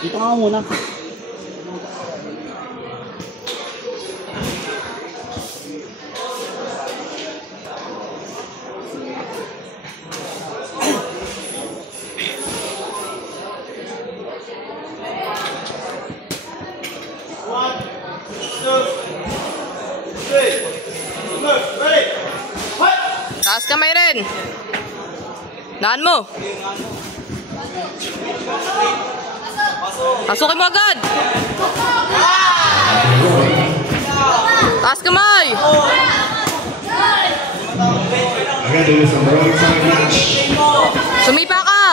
Dito nga muna. Taas kamay rin. Naan mo. Pasukin mo agad. Taas kamay. Sumipa ka.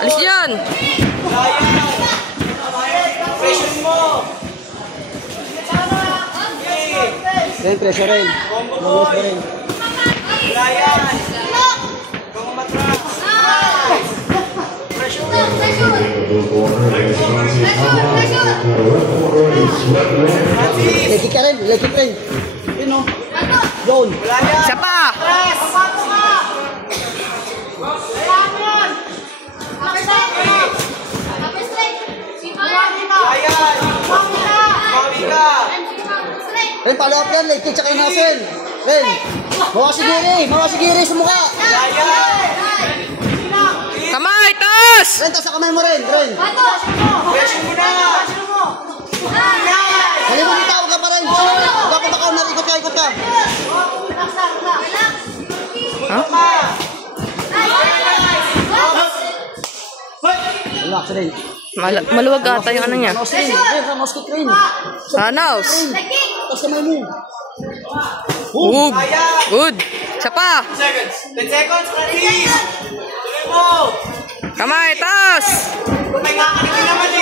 Alis yan. Ren, pressure rin. Magulas ba rin? Ryan! Kung umatras! Pressure! Lekik ka rin, lekik rin. Yun o. Doon. Isa pa. Papato ka! Ryan! Bawi ka! Ren, follow up yan. Lekik tsaka inasin. Ren, mawa si Giri sa mukha. Ryan! Kamay, taas. Ren, taas sa kamay mo rin. Ren. Pressure mo na! Halika dito, huwag ka pa rin. Huwag ako baka ikot ka. Relax rin. Maluwag ata yung ano niya. Mouse rin. Ren, mouse kick rin. Sanaus. Taas kamay mo. Good. Good. Isa pa. 10 seconds, release! Tuloy mo! Kamay, taas. May kakaligin naman eh!